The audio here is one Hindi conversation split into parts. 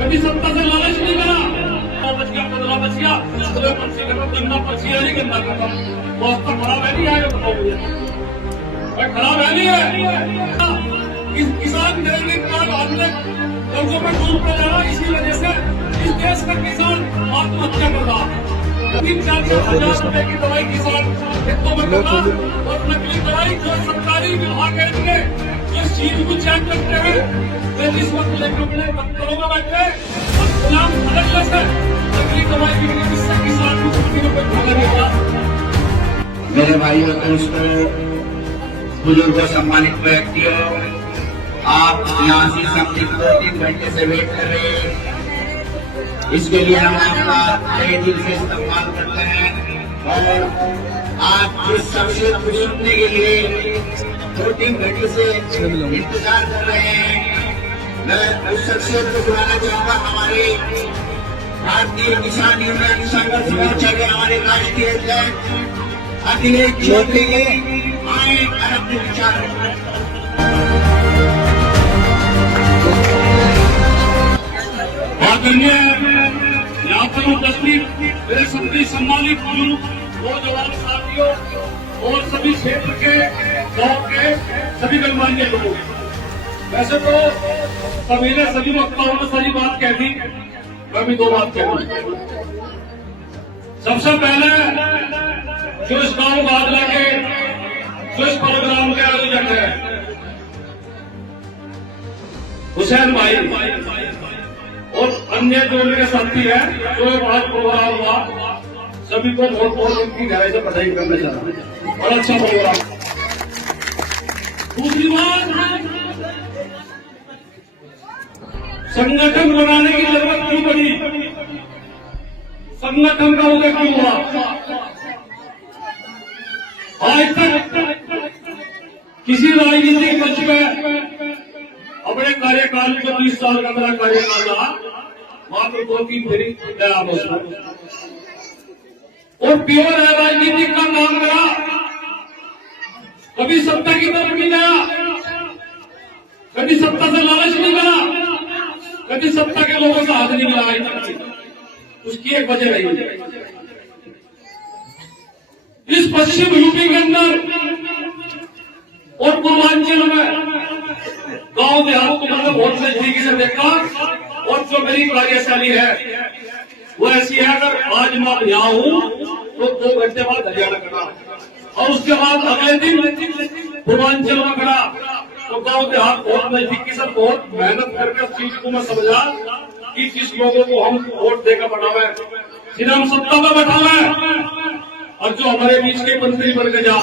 कभी सत्ता से लालच नहीं करा। बच गया, 15 बच गया, पर्ची खत्म, गन्ना पर्ची है नहीं, गन्ना खत्म। वास्ता खराब है नहीं आया, बताओ मुझे खराब है नहीं है। किसान क्रेडिट कार्ड हमने कर्जों में डूब कर जा रहा, इसी वजह से इस देश का किसान आत्महत्या कर रहा। 3-4 रुपए की दवाई किसान खेतों में करना और नकली दवाई जो सरकारी विभाग है इनके इस चीज को चेक करते हैं। इस वक्त लेकर दफ्तरों में बैठे गुलाम खड़गले से नकली दवाई बिकने, जिससे किसान को ₹1 भागा नहीं था। मेरे भाइयों दोस्तों, बुजुर्गों, सम्मानित व्यक्तियों, आप यहाँ से समझे 2-3 घंटे से वेट कर रहे हैं। इसके लिए हम आपका तहे दिल से इस्तेमाल करते हैं और आप इस सबसे सुनने के लिए 2-3 घंटे से इंतजार कर रहे हैं। मैं उस शख्सियत को बुलाना चाहूंगा, हमारे भारतीय किसान यूनियन संघर्ष मोर्चा के हमारे राष्ट्रीय अध्यक्ष अखिलेश चौधरी जी आए और अपने विचार आदरणीय यहाँ पर उपस्थित मेरे सभी सम्मानित बुजुर्ग, नौजवान साथियों और सभी क्षेत्र के गांव के सभी गणमान्य लोग। वैसे तो सभी ने सभी वक्ताओं ने सारी बात कह दी, मैं भी 2 बात कहूँ। सबसे पहले जो इस गांव बादला के जो इस प्रोग्राम के आयोजक है हुसैन भाई और अन्य जो उनके साथी है, जो आज प्रोग्राम हुआ, सभी को बहुत बहुत उनकी गहराई से बधाई करना चाहता हूं। और अच्छा प्रोग्राम। दूसरी बात, संगठन बनाने की जरूरत क्यों पड़ी, संगठन का उदय क्यों हुआ। आज तक किसी राजनीतिक मंच में अपने कार्यकाल में 20 साल का मेरा कार्यकाल रहा, मात्र 2-3 फेरी और प्योर है राजनीतिक का काम करा। कभी सत्ता की तरफ नहीं गया, कभी सत्ता से लालच नहीं करा, कभी सत्ता के लोगों का हाथ नहीं मिलाया। उसकी एक वजह रही इस पश्चिम यूपी के अंदर और पूर्वांचल में गांव देहात को मैंने बहुत नजदीकी से देखा। और जो मेरी कार्यशैली है वो ऐसी है, अगर आज मैं यहाँ हूँ तो 2 घंटे बाद हरियाणा खड़ा और उसके बाद अगले दिन पूर्वांचल में खड़ा। तो गांव देहात बहुत नजदीकी से बहुत मेहनत करके उस चीज को मैं समझा कि जिस लोगों को हम वोट देकर बढ़ावे, जिन्हें हम सत्ता में बैठावे, और जो हमारे बीच के मंत्री बन के जा,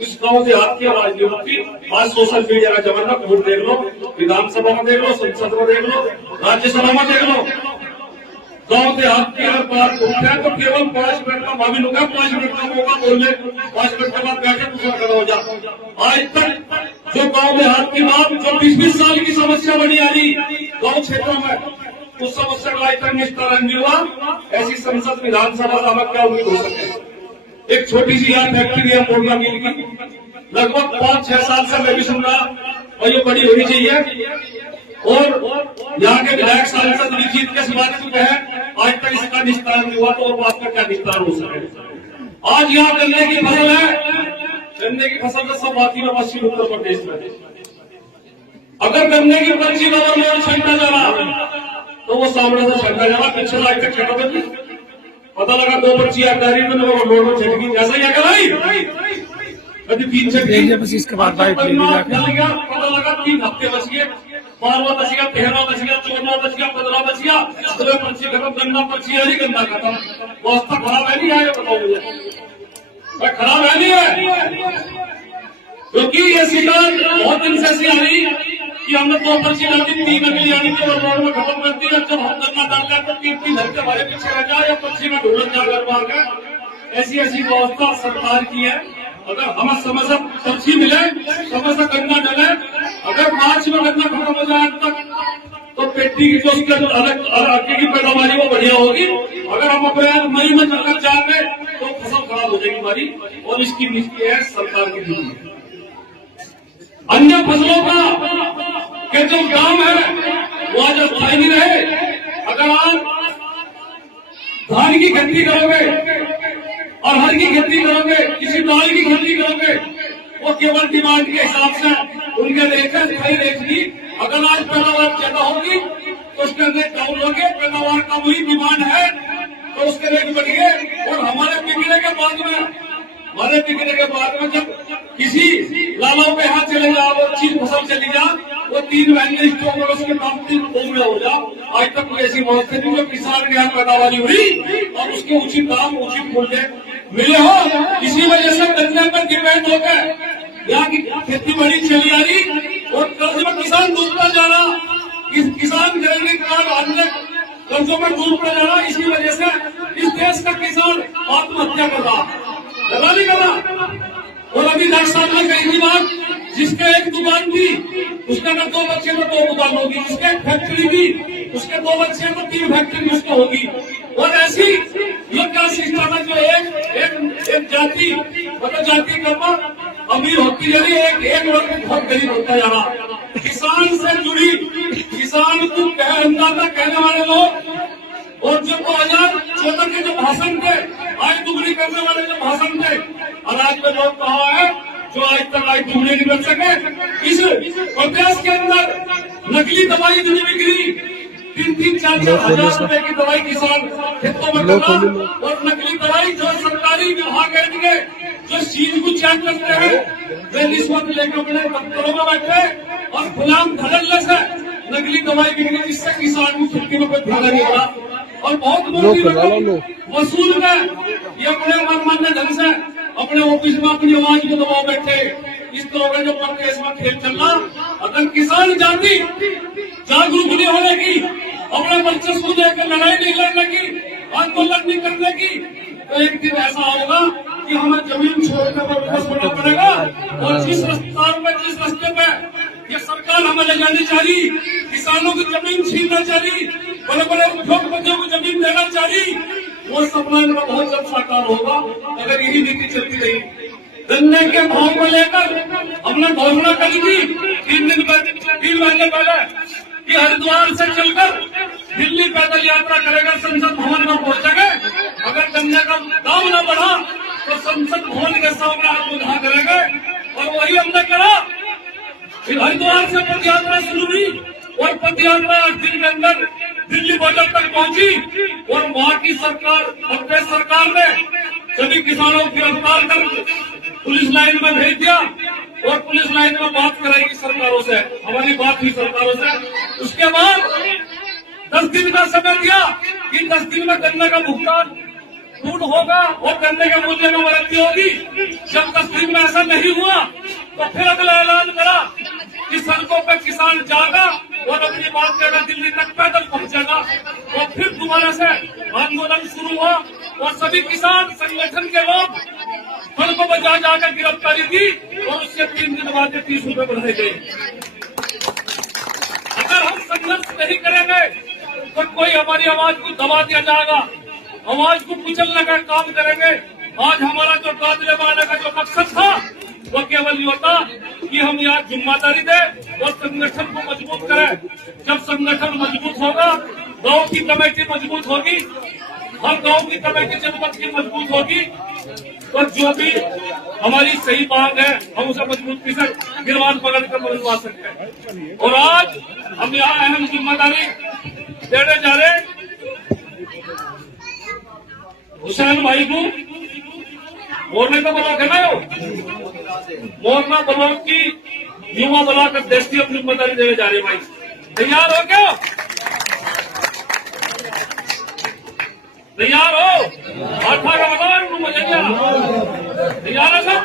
इस गांव देहात की आवाज नहीं होती। आज सोशल मीडिया का जमाना, वोट देख लो, विधानसभा में देख लो, संसद में देख लो, राज्यसभा में देख लो। गांव देहात की अगर बात उठता है तो केवल 5 मिनट का मामला होगा, 5 मिनट का मौका बोलने, 5 मिनट के बाद बैठे दूसरा खड़ा हो जा। आज तक जो गांव देहात की बात जो 20-20 साल की समस्या बनी आ रही गांव क्षेत्रों में, उस समस्या का आज तक निस्तारण नहीं हुआ। ऐसी संसद विधानसभा से हमें क्या उम्मीद हो सकती है। एक छोटी सी यहाँ फैक्ट्री है मोरला मिल की, लगभग 5-6 साल से मैं भी सुन रहा और ये बड़ी होनी चाहिए। और यहाँ के विधायक सांसद जीत के सिवाय है, आज तक इसका निस्तारण नहीं हुआ। तो और बात का क्या निस्तारण हो सके। आज यहाँ गन्ने की फसल है, गन्ने की फसल का सब बाकी में पश्चिम उत्तर प्रदेश में। अगर गन्ने की पर्ची गवर्नमेंट छंटा जा रहा तो वो सामने से छंटा जा रहा, पीछे आज तक छटा बदली। पता लगा 2 पर्ची आकारी में रोड में छटकी, ऐसा ही है भाई। कभी 3 छटकी, बस इसके बाद पता लगा 3 हफ्ते बच गए, 12वां बच गया, 13वां बच गया, 14वां बच गया, 15वां बच गया, पर्ची खत्म, गन्ना पर्ची है नहीं, गन्ना खत्म। वास्ता खराब है नहीं आया, बताओ मुझे खराब है नहीं है। क्योंकि ये शिकायत बहुत दिन से ऐसी आ रही कि हमने 2 पर्ची डाली, 3 अगली आनी थी और रोड में खत्म कर दी। जब हम गन्ना डाल रहे तो 3-3 घंटे हमारे पीछे रह जाए या पर्ची में ढूंढ जा घर मार के। ऐसी व्यवस्था सरकार की है। अगर हमें समय से पर्ची मिले, समय से गन्ना डले, अगर मार्च में गन्ना खत्म हो जाए तक तो पेटी की जो उसके अलग आगे की पैदावारी वो बढ़िया होगी। अगर हम अप्रैल मई में चलकर जाएंगे तो फसल खराब हो जाएगी हमारी, और इसकी नीति है सरकार की नीति। अन्य फसलों का के जो दाम है वो आज स्थायी नहीं रहे। धान की खेती करोगे, अरहर की खेती करोगे, किसी दाल की खेती करोगे, वो केवल डिमांड के हिसाब से उनके रेट है, सही रेट की। अगर आज पैदावार ज्यादा होगी तो उसके रेट डाउन होंगे, पैदावार कम हुई, डिमांड है तो उसके रेट बढ़िए। और हमारे बिकने के बाद में जब किसी लालों पे हाथ चले जाओ, वो चीज फसल चली जा, वो 3 महीने स्टॉक में उसके दाम 3 दोगुना हो जाओ। आज तक कोई ऐसी मौत नहीं जो किसान के यहाँ पैदावारी हुई और उसके उचित दाम उचित मूल्य मिले हो। इसी वजह से गन्ने पर डिपेंड होकर यहाँ की खेती बड़ी चली आ रही और कर्ज में किसान डूबता जा रहा, किसान क्रेडिट कार्ड अन्य कर्जों में डूबता जा रहा। इसी वजह से इस देश का किसान आत्महत्या कर रहा, लगा नहीं कर रहा। और अभी 10 साल में कही थी बात, जिसके एक दुकान थी उसका न 2 बच्चे को 2 दुकान होगी, जिसके एक फैक्ट्री थी उसके 2 बच्चे को 3 फैक्ट्री उसको होगी। और ऐसी ये क्या सिस्टम है जो एक जाति मतलब जाति का अमीर होती जा रही है, एक वर्ग बहुत गरीब होता जा रहा। किसान से जुड़ी, किसान को अंदाजा कहने वाले लोग और जो 2014 के जो भाषण थे, आज दुगनी करने वाले जो भाषण थे, और आज में लोग कहा है जो आज तक आज दुगनी नहीं कर सके। इस प्रदेश के अंदर नकली दवाई नहीं बिक्री, 3-4 हजार रुपए की दवाई किसान खेतों में करना, और नकली दवाई जो सरकारी विभाग के जो चीज को चेक करते हैं वे रिश्वत लेकर अपने दफ्तरों में बैठे और गुलाम धड़ल्ले से नकली दवाई बिकने, जिससे किसान को खेती में कोई फायदा नहीं हो रहा। और बहुत मोटी रकम वसूल में ये अपने मनमान्य ढंग से अपने ऑफिस में अपनी आवाज को दबाव बैठे। इस तरह का जो प्रदेश में खेल चल रहा, अगर किसान जाति जागरूक नहीं होने की, अपने वर्चस्व लेकर लड़ाई नहीं लड़ने की, आंदोलन नहीं करने की, तो एक दिन ऐसा होगा कि हमें जमीन छोड़ने पर वापस होना पड़ेगा। और जिस रफ्तार में, जिस रास्ते पे ये सरकार हमें ले जानी चाहिए, किसानों की जमीन छीनना चाहिए, बड़े बड़े उद्योगपतियों को जमीन देना चाहिए, वो सपना इनका बहुत जल्द साकार होगा अगर यही नीति चलती रही। गन्ने के भाव को लेकर हमने घोषणा करी थी 3 महीने पहले कि हरिद्वार से चलकर दिल्ली पैदल यात्रा करेगा, संसद भवन में पहुंचेंगे। अगर गन्ने का दाम न बढ़ा तो संसद भवन के सामने हाथ उठा करेंगे, और वही हमने करा। फिर हरिद्वार से पद यात्रा शुरू हुई और पद यात्रा 8 दिन के अंदर दिल्ली बॉर्डर तक पहुंची, और वहां की सरकार, प्रदेश सरकार ने सभी किसानों को गिरफ्तार कर पुलिस लाइन में भेज दिया, और पुलिस लाइन में बात कराएगी सरकारों से, हमारी बात हुई सरकारों से। उसके बाद 10 दिन का समय दिया कि 10 दिन में गन्ने का भुगतान पूर्ण होगा और गन्ने के मूल्य में वृद्धि होगी। जब 10 दिन में ऐसा नहीं हुआ तो फिर अगला ऐलान करा कि सड़कों पर किसान जाएगा और अपनी बात कहकर दिल्ली तक पैदल पहुंचेगा। और फिर दोबारा से आंदोलन शुरू हुआ और सभी किसान संगठन के लोग सड़कों पर जाकर गिरफ्तारी दी, और उसके 3 दिन बाद 30 रुपए बढ़ाए गए। अगर हम संघर्ष नहीं करेंगे तो कोई हमारी आवाज को दबा दिया जाएगा, आवाज को कुचलने का काम करेंगे। आज हमारा जो काबिल बनाने का जो मकसद था वो केवल ये होता कि हम यहाँ जिम्मेदारी दें और संगठन को मजबूत करें। जब संगठन मजबूत होगा, गांव की कमेटी मजबूत होगी, हर गांव की कमेटी जनपद की मजबूत होगी, तो जो भी हमारी सही मांग है हम उसे मजबूती से गिरवान पकड़ कर मनवा सकते हैं। और आज हम यहाँ अहम जिम्मेदारी देने जा रहे हैं हुसैन भाई को। मोरने का ब्लॉक है ना, मोरना ब्लॉक की युवा ब्लॉक अध्यक्ष की अपनी जिम्मेदारी देने जा रहे भाई। तैयार हो क्या? तैयार हो? 18 का बताओ, मुझे क्या तैयार है सब?